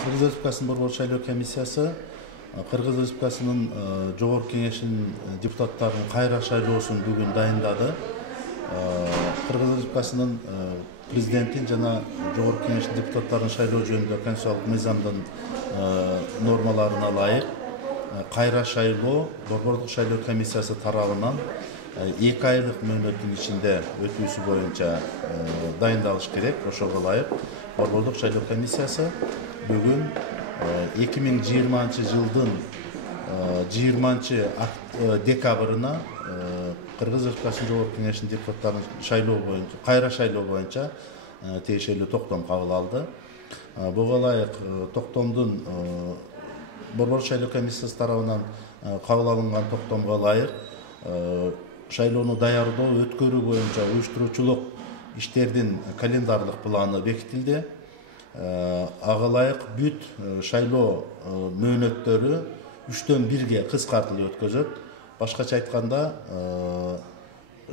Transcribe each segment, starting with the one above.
Кыргыз Республикасынын Борбор шайлоо комиссиясы Кыргыз Республикасынын Жогорку Кеңешинин депутаттарынын кайра шайлоосун бүгүн дайындады. Кыргыз Республикасынын президентин жана Жогорку Кеңештин депутаттарын шайлоо жөнүндө конституциялык мыйзамдын нормаларына ылайык кайра шайлоо Борбордук шайлоо комиссиясы тарабынан 2 айлык мөөнөттүн ичинде өтүүсү боюнча дайындалыш керек. Ошого ылайык Борбордук шайлоо комиссиясы бүгүн 2020 жылдын 20 декабрына Кыргыз Республикасынын Жогорку Кеңешинин депутаттарын шайлоо боюнча кайра шайлоо боюнча тиешелүү токтом кабыл алды. Буга ылайык токтомдун Борбор шайлоо комиссиясы тарабынан кабыл алынган токтомго ылайык шайлоону даярдоо өткөрүү боюнча уюштуруучулук иштердин календарлык планы бекитилди. Ага ылайык бүт шайлоо мөөнөттөрү 3-төн 1-ге кыскартылып өткөзөт. Башкача айтканда,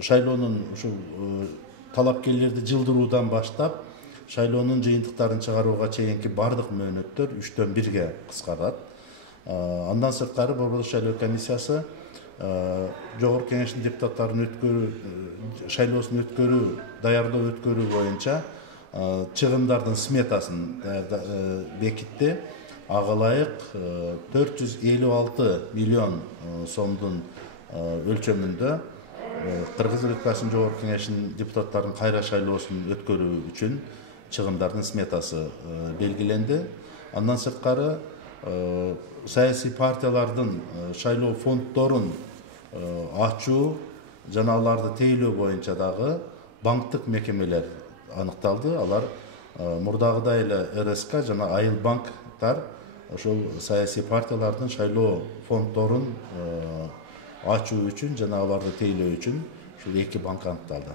шайлоонун ушул талапкерлерди жылдыруудан баштап шайлоонун жыйынтыктарын чыгарууга чейинки бардык мөөнөттөр 3-төн 1-ге кыскарат. Андан сырткары Борбор шайлоо комиссиясы Жогорку Кеңештин депутаттарын шайлоосун даярдоо өткөрүү боюнча чыгымдардын сметасын бекитти. Ага ылайык 456 миллион сомдун өлчөмүндө Кыргыз Республикасынын Жогорку Кеңешинин депутаттарын кайра шайлоосун өткөрүү үчүн чыгымдардын сметасы белгиленди. Андан сырткары саясий партиялардын шайлоо фонддорун ачуу жана аларды тейлөө боюнча дагы банктык мекемелер аныкталды. Алар мурдагыдай эле РСК жана Айыл банктар ошол саясий партиялардын шайлоо фонддорун ачуу үчүн жана аларды тейлөө үчүн ушул 2 банк аныкталды.